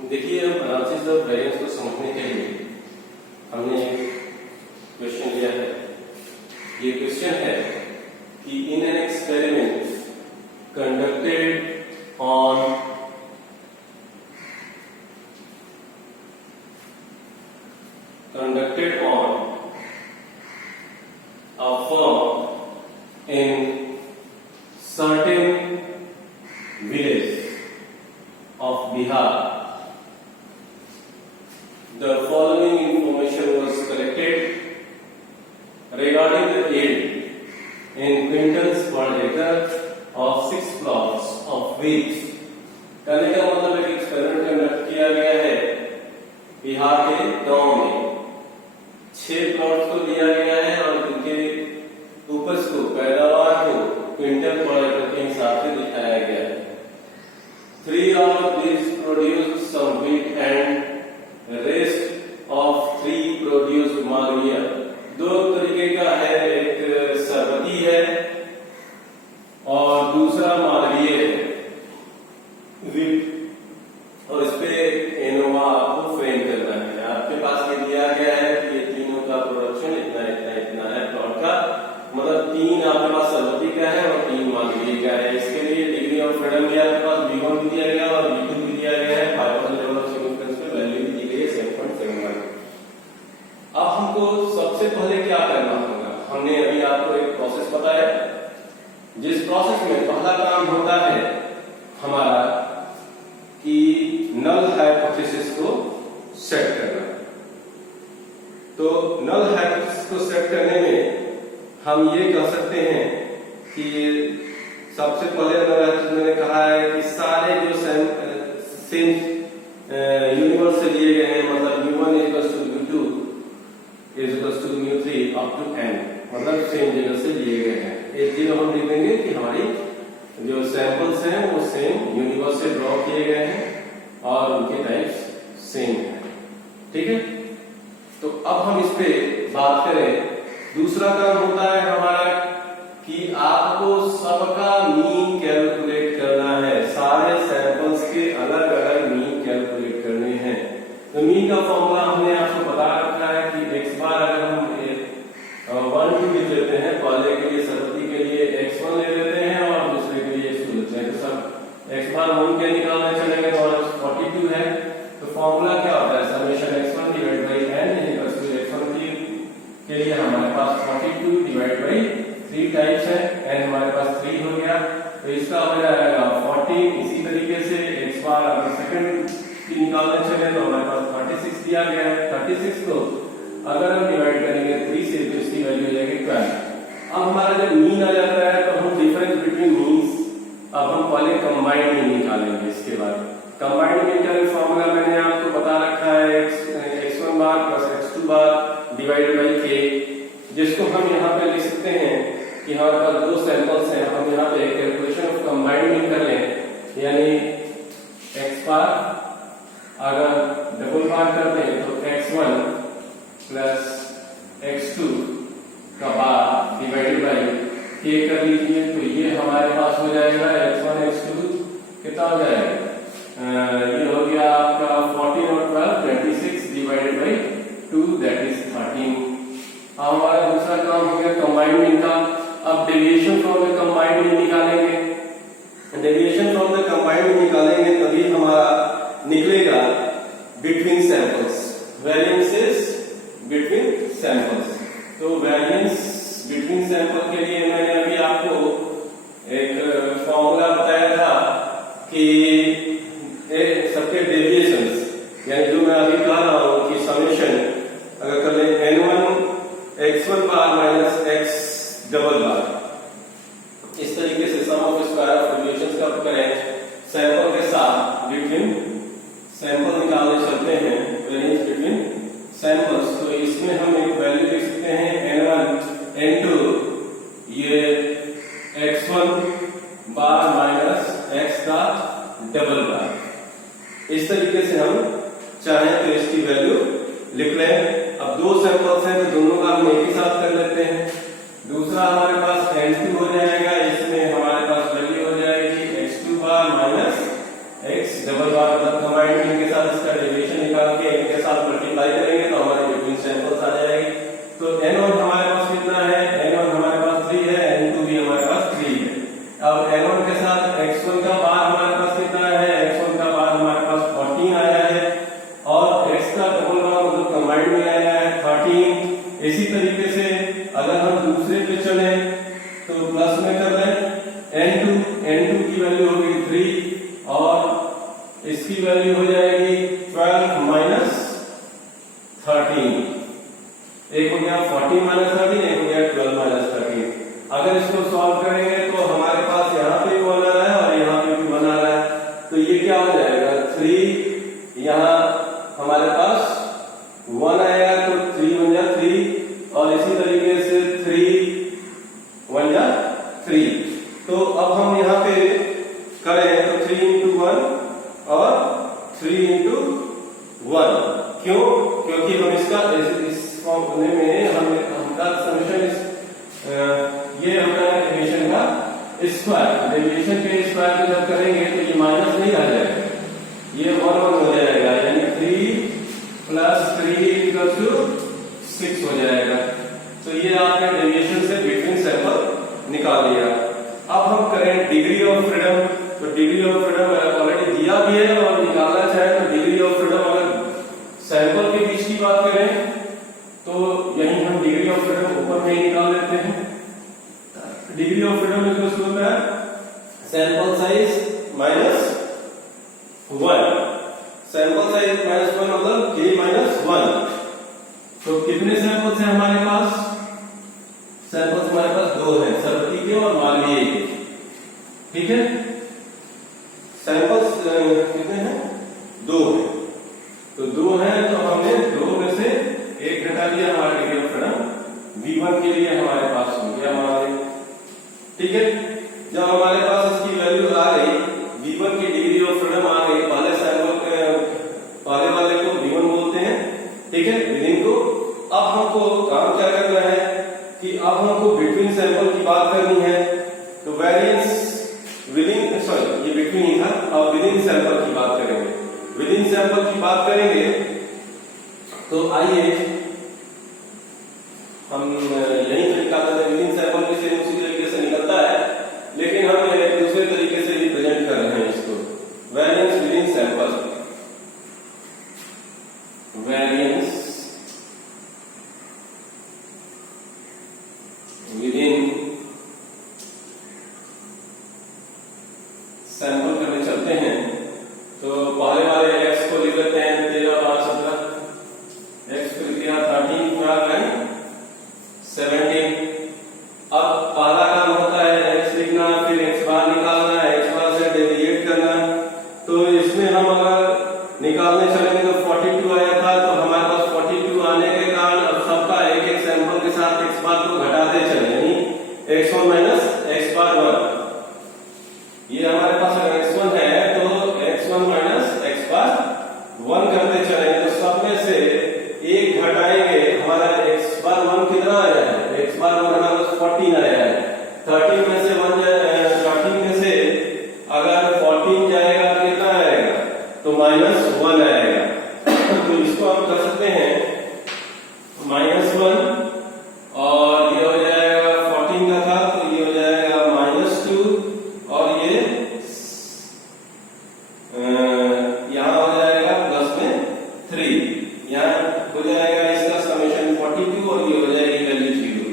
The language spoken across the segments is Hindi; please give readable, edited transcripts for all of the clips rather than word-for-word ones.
देखिए, अब एनालिसिस ऑफ वेरिएंस को समझने के लिए हमने एक क्वेश्चन लिया है। ये क्वेश्चन है कि in an experiment conducted on a firm in certain village of Bihar, the following information was collected regarding the yield in quintals per acre of 6 plots of wheat। कहने का मतलब एक एक्सपेरिमेंट कंडक्ट किया गया है बिहार के गांव में। 6 प्लॉट को लिया गया है और उनके उपज को, पैदावार को क्विंटल पर एकड़ के हिसाब से दिखाया गया है। 3 of these produced some wheat and rest of 3 produced Malviya. दो तरीके का है, एक सरबती है और दूसरा मालवीय है व्हीट। और इस पे एनोवा आपको फ्रेम करना है। आपके पास ये दिया गया है कि ये तीनों का प्रोडक्शन इतना इतना इतना है प्लॉट का, मतलब 3 आपके पास सरबती का है और 3 मालवीय का है। इसके लिए डिग्री ऑफ फ्रीडम भी आपके पास V1 भी दिया गया और V2 भी दिया गया है। 5% लेवल ऑफ सिग्निफिकेंस पे वैल्यू भी दी गई है 7.71। अब हमको सबसे पहले क्या करना होगा, हमने अभी आपको एक प्रोसेस बताया, जिस प्रोसेस में पहला काम होता है हमारा कि नल हाइपोथेसिस को सेट करना। तो नल हाइपोथेसिस को सेट करने में हम ये कह सकते हैं कि सबसे पहले मैंने कहा है कि सारे जो सेम यूनिवर्स से लिए गए हैं, मतलब u1 u2 u3 up to n, मतलब सेम जगह से लिए गए हैं। एक चीज हम लिख देंगे कि हमारी जो सैंपल्स हैं वो सेम यूनिवर्स से ड्रॉ किए गए हैं और उनके टाइप्स सेम है। ठीक है, तो अब हम इस पे बात करें। दूसरा काम होता है हमारा कि आपको सबका मीन कैलकुलेट करना है। सारे सैंपल्स के अलग अलग मीन कैलकुलेट करने हैं। तो मीन का फॉर्मूला हमने आपको बता रखा है कि x बार अगर हम 1 2 लिख लेते हैं, पहले के लिए सरबती के लिए x1 ले लेते हैं और दूसरे के लिए x2 लेते हैं। तो सब x बार 1 के निकालने चलेंगे तो 42 है। तो फॉर्मूला क्या होता है, summation x1 divide by n equals to x1 के लिए हमारे पास 42 डिवाइड बाई 3 टाइप्स है, n हमारे पास 3 हो गया। तो इसका हो जाएगा 40। इसी तरीके से x बार अगर सेकंड की निकालने चले तो हमारे पास 36 दिया गया है। 36 को अगर हम डिवाइड करेंगे 3 से तो इसकी वैल्यू हो जाएगी 12। अब हमारा जब मीन आ जाता है तो हम डिफरेंस बिटवीन मीन्स अब हम पहले कंबाइंड मीन निकालेंगे। इसके बाद कंबाइंड मीन का फॉर्मूला मैंने आपको बता रखा है, x1 bar plus x2 bar divided by k, जिसको हम यहाँ पे लिख सकते हैं कि हमारे पास 2 सैंपल्स हैं। हम यहाँ पे कैलकुलेशन ऑफ कंबाइंड मीन कर लें, यानी x बार अगर डबल बार करते हैं तो x1 प्लस x2 का बार डिवाइडेड बाई k कर लीजिए। तो ये हमारे पास हो जाएगा x1 x2 कितना हो जाएगा, ये हो गया आपका 14 और 12 26 डिवाइडेड बाई 2 दैट इज 13। अब हमारा दूसरा काम हो गया कंबाइंड मीन का। अब deviation from the combined mean निकालेंगे। Deviation from the combined mean निकालेंगे तभी हमारा निकलेगा between samples, variances between samples. तो वेरिएंस बिटवीन सैंपल के लिए मैंने अभी आपको एक फॉर्मूला बताया था कि सबके डेविएशंस, यानी जो मैं अभी कह रहा हूं कि समेशन अगर कर लें n1 x1 बार माइनस x डबल बार, इस तरीके से सम ऑफ स्क्वायर ऑफ डेविएशंस का करें सैंपल के साथ बिटवीन सैंपल निकालने चलते हैं, वेरिएंस बिटवीन सैंपल्स। तो इसमें हम एक वैल्यू लिख सकते हैं n1 n2 ये x1 बार माइनस x का डबल बार। इस तरीके से हम चाहें तो इसकी वैल्यू लिख लें। अब 2 सैंपल्स हैं तो दोनों का हम एक ही साथ कर लेते हैं। दूसरा हमारे पास n2 हो जाएगा, इसमें हमारे पास वैल्यू हो जाएगी x2 बार माइनस x डबल बार, मतलब कंबाइंड मीन के साथ वैल्यू होगी 3 और इसकी वैल्यू हो जाएगी 12 माइनस 13। एक हो गया 14 माइनस 13, एक हो गया 12 माइनस 13। अगर इसको सॉल्व करेंगे तो हमारे पास यहाँ पे 1 आ रहा है और यहाँ पे भी 1 आ रहा है, तो ये क्या हो जाएगा 3, यहाँ हमारे पास 1 आएगा तो 3 1 जा 3 और इसी तरीके से 3 1 जा 3। तो अब हम यहाँ पे करें तो 3 into 1 और 3 into 1। क्यों? क्योंकि हम इसका इस फॉर्मूले में हमका समीकरण ये हमारा डेविएशन का स्क्वायर, डेविएशन के स्क्वायर को जब करेंगे तो ये माइनस नहीं रह जाएगा, ये 1 1 हो जाएगा, यानी 3 + 3 = 6 हो जाएगा। तो ये आपने डेविएशन से बिटवीन सैंपल निकाल लिया। अब हम करें डिग्री ऑफ फ्रीडम। तो डिग्री ऑफ फ्रीडम ऑलरेडी दिया भी है और निकालना चाहे तो डिग्री ऑफ फ्रीडम अगर सैंपल के बीच की बात करें तो यही हम डिग्री ऑफ फ्रीडम ऊपर में ही निकाल लेते हैं। Degree of freedom equal to होता है sample size minus 1। Sample size minus 1 मतलब k माइनस 1। तो कितने सैंपल्स हैं हमारे पास? सैंपल्स हमारे पास 2 हैं, सरवती के और मालवीय के। ठीक है, सैंपल्स कितने हैं? 2 हैं। तो 2 हैं तो हमने 2 में से 1 घटा दिया, हमारा डिग्री ऑफ फ्रीडम V1 के लिए हमारे पास हो गया हमारे। ठीक है, जब हमारे पास इसकी वैल्यू आ गई, V1 की डिग्री ऑफ फ्रीडम आ गई, पहले सैंपल पहले वाले को V1 बोलते हैं, ठीक है, विदिन को। अब हमको काम क्या करना है कि अब हमको बिटवीन सैंपल की बात करनी है। तो वेरिएंस विदिन, सॉरी ये बिटवीन ही था, अब विदिन सैंपल की बात करेंगे। विदिन सैंपल की बात करेंगे तो आइए हम यही तरीका करते हैं। विदिन सैंपल भी सेम उसी तरीके से निकलता है, लेकिन हम एक दूसरे तरीके से रिप्रेजेंट कर रहे हैं इसको। Variance within sample, variance within sample करने चलते हैं। तो पहले वाले x को लिख लेते हैं 13 5 17, x को लिख दिया 13 12 9 17। अब पहला काम होता है x लिखना, फिर x बार निकालना, x बार से डेविएट करना। तो इसमें हम अगर निकालने चलेंगे तो 42 आया था, तो हमारे पास 42 आने के कारण अब सबका एक एक सैंपल के साथ x बार को घटाते चले, यानी x1 माइनस x बार 1। ये हमारे पास अगर x1 है तो x1 माइनस x बार 1 करते चले, तो सब में से एक घटाएंगे, हमारा x बार 1 कितना आया है? x बार 1 हमारे पास 14 आया है। 13 में से 13 में से अगर 14 जाएगा तो कितना आएगा? तो -1 आएगा। तो इसको हम कर सकते हैं -1 और ये हो जाएगा 14 का था तो ये हो जाएगा -2 और ये यहाँ हो जाएगा प्लस में 3, यहाँ हो जाएगा इसका समेशन 42 और ये हो जाएगी वैल्यू 0।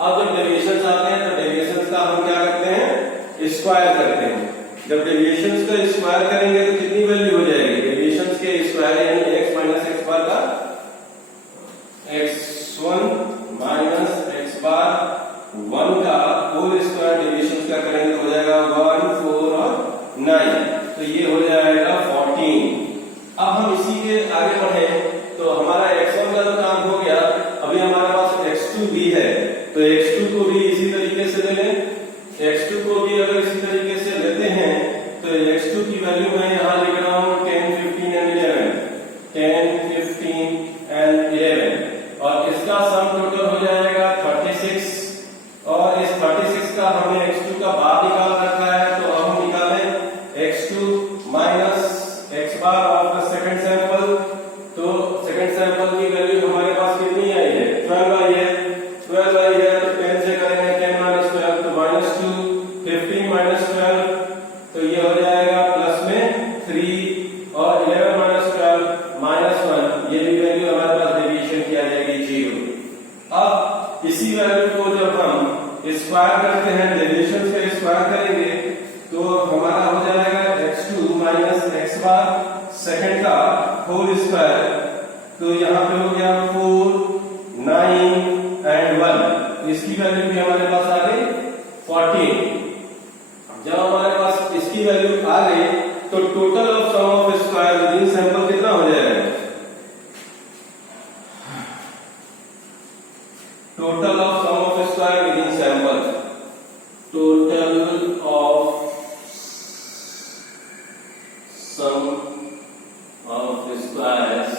अब जब डेविएशंस आते हैं तो डेविएशंस का हम क्या करते हैं? स्क्वायर करते हैं। जब डेविएशंस का स्क्वायर करेंगे तो कितनी वैल्यू हो जाएगी? डेविएशंस के स्क्वायर यानी x माइनस x बार का x1 माइनस x बार 1 का होल स्क्वायर डेविएशंस का करेंगे तो हो जाएगा 1 4 और 9, तो ये हो जाएगा 14। अब हम इसी के आगे बढ़े तो हमारा x1 का तो काम हो गया, अभी हमारे पास x2 भी है, तो x2 को भी इसी तरीके से ले लें। x2 को भी अगर इसी तरीके से लेते हैं तो x2 की वैल्यू मैं यहाँ लिख रहा हूँ 10 15 and 11, 10 15 and 11 और इसका सम टोटल हो जाएगा 36 और इस 36 का हमने x2 का बार निकाल रखा है, तो अब हम निकालें x2 minus x bar of the second sample. तो सेकंड सैंपल की वैल्यू हमारे पास कितनी आई है? 12 आई है। 12 आई है तो 10 से करेंगे 10 माइनस 12 तो -2, 15 माइनस 12 तो ये हो जाएगा प्लस में सेकंड का होल स्क्वायर, तो यहाँ पे हो गया 4, 9 एंड 1, इसकी वैल्यू भी हमारे पास आ गई 14। जब हमारे पास इसकी वैल्यू आ गई तो total of sum of square within sample कितना हो जाएगा? Total of sum of square within sample, total of sum of squares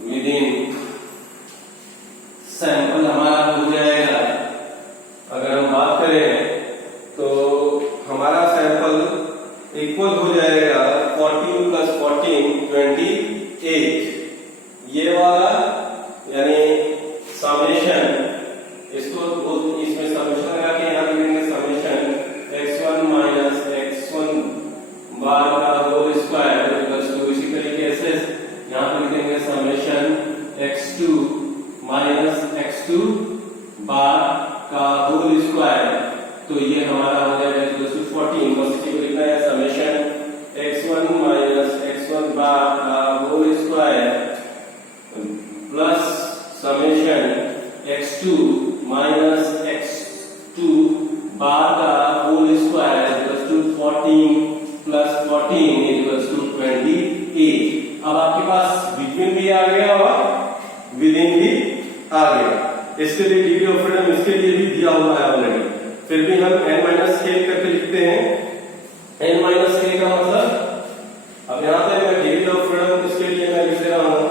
within sample हमारा हो जाएगा, अगर हम बात करें तो हमारा सैंपल इक्वल हो जाएगा 14 प्लस 14 28। ये वाला यानी समेशन, इसको इसमें समेशन लगा के यहाँ लिखेंगे summation x1 minus x1 bar का होल स्क्वायर प्लस 2। इसी तरीके से यहाँ पे लिखेंगे summation x2 minus x2 bar का होल स्क्वायर, तो ये हमारा हो जाएगा 14। बस इसी को लिखना है summation x1 minus x1 bar का whole square plus summation x2 minus x2 bar का whole square equals to 14 plus 14 equals to 28। अब आपके पास बिटवीन भी आ गया और विद इन भी आ गया। इसके लिए डिग्री ऑफ फ्रीडम इसके लिए भी दिया हुआ है ऑलरेडी, फिर भी हम n माइनस k करके लिखते हैं। n माइनस k का मतलब, अब यहाँ पे मैं डिग्री ऑफ फ्रीडम इसके लिए मैं लिख रहा हूँ,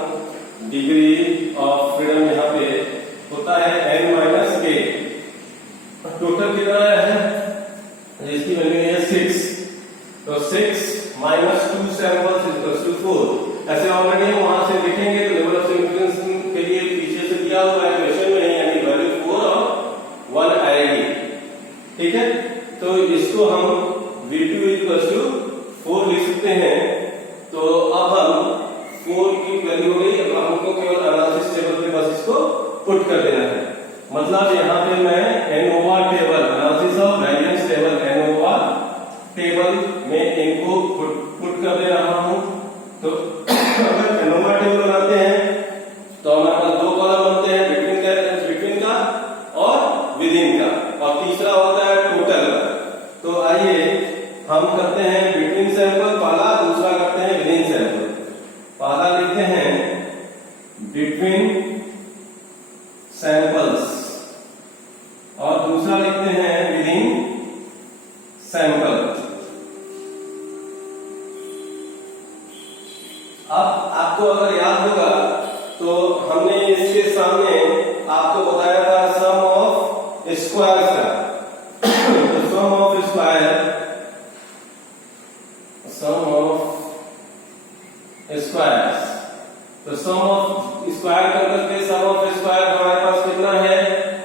डिग्री ऑफ फ्रीडम यहाँ पे होता है n माइनस k। टोटल कितना है? इसकी वैल्यू है 6, तो 6 माइनस 2 सैंपल्स इक्वल्स टू 4। ऐसे ऑलरेडी हम वहां से लिखेंगे तो लेवल ऑफ सिग्निफिकेंस के लिए पीछे से दिया हुआ है क्वेश्चन में, यानी वैल्यू 4 और 1 आएगी। ठीक है, तो इसको हम v2 इक्वल्स टू 4 लिख सकते हैं। तो अब हम 4 की वैल्यू हो गई, अब हमको केवल एनालिसिस टेबल पे बस इसको पुट कर देना है। मतलब यहाँ पे मैं ANOVA table, analysis of variance table, ANOVA table में इनको पुट कर दे रहा हूँ। तो अगर एनोवा टेबल बनाते हैं तो हमारे पास 2 कॉलम बनते हैं, बिटवीन का और विद इन का, और तीसरा होता है टोटल। तो आइए हम करते हैं बिटवीन सैंपल पहला, दूसरा करते हैं विद इन सैंपल। पहला लिखते हैं बिटवीन सैंपल्स और दूसरा लिखते हैं विद इन सैंपल। अब आपको अगर याद होगा तो हमने इसके सामने आपको बताया था सम ऑफ स्क्वायर्स का। तो sum of square, sum of squares, तो सम ऑफ स्क्वायर करके सम ऑफ स्क्वायर हमारे पास कितना है?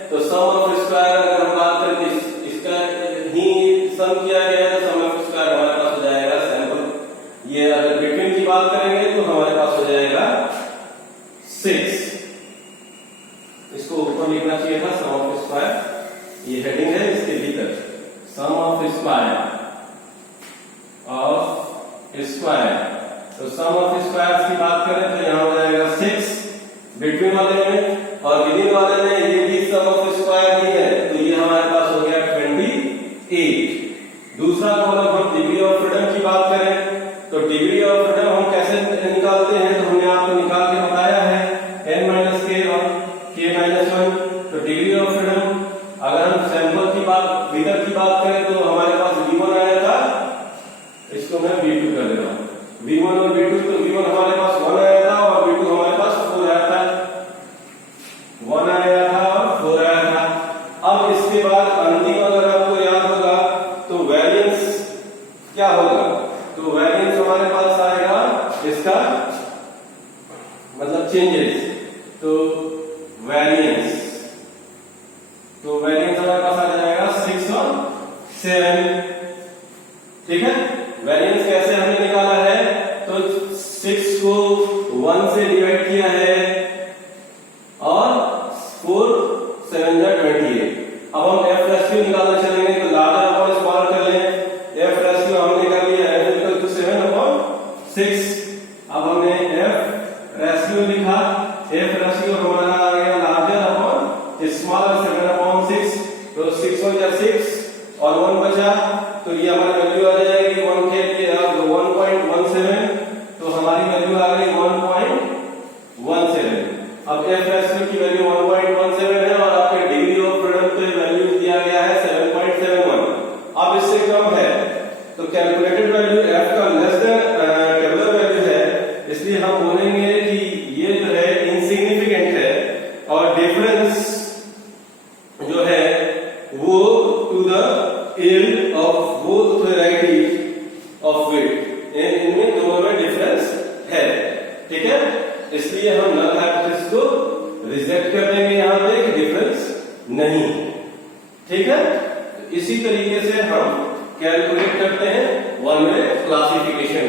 तो सम ऑफ स्क्वायर अगर हम बात करें इसका ही सम किया गया तो सम ऑफ स्क्वायर हमारे पास हो जाएगा सैंपल। ये अगर बिटवीन की बात करेंगे तो हमारे पास हो जाएगा 6। इसको ऊपर लिखना चाहिए था सम ऑफ स्क्वायर, ये हेडिंग है, इसके भीतर सम ऑफ स्क्वायर ऑफ स्क्वायर। तो सम ऑफ स्क्वायर्स की बात करें तो यहाँ हो जाएगा 6 बिटवीन वाले में, और विद इन वाले में ये भी सम ऑफ स्क्वायर ही है, तो ये हमारे पास हो गया 28। दूसरा कॉलम हम डिग्री ऑफ फ्रीडम की बात करें तो डिग्री ऑफ फ्रीडम हम कैसे निकालते हैं, तो हमने आपको निकाल के बताया है n माइनस k और k माइनस 1। तो डिग्री ऑफ फ्रीडम अगर हम सैंपल की बात, विनर की बात करें तो हमारे पास v1 आया था, इसको मैं v2 कर दे रहा हूँ। v1 और v2, तो v1 हमारे पास 1 आया था और v2 हमारे पास 4 आया था, 1 आया था और 4 आया था। अब इसके बाद अंतिम अगर आपको याद होगा तो वेरिएंस क्या होगा? तो वेरिएंस हमारे पास आएगा इसका मतलब चेंजेस, तो वेरिएंस, तो वेरिएंस हमारे पास आ जाएगा 6 और 7। ठीक है, वेरिएंस कैसे हमने निकाला है? तो 6 को 1 से डिवाइड किया है और 4 7 जा 28। अब हम एफ रेशियो निकालना चलेंगे तो लार्जर अपॉन स्मॉलर कर लें। एफ रेशियो हमने कर लिया है तो ये हमारी वैल्यू आ जाएगी 1 के लिए अब 1.17, तो हमारी वैल्यू आ गई 1.17। अब एफ रेशियो की वैल्यू 1.17 है और आपके डिग्री ऑफ फ्रीडम पे वैल्यू दिया गया है 7.71। अब इससे कम है तो कैलकुलेटेड वैल्यू एफ का लेस देन टेबुलर वैल्यू है, इसलिए हम बोलेंगे कि ये जो है इनसिग्निफिकेंट है और डिफरेंस जो है वो to the L of both varieties of weight, इनमें दोनों में डिफरेंस है। ठीक है, इसलिए हम नल हाइपोथेसिस को रिजेक्ट कर देंगे यहां पे कि डिफरेंस नहीं है। ठीक है, इसी तरीके से हम कैलकुलेट करते हैं वन वे क्लासिफिकेशन।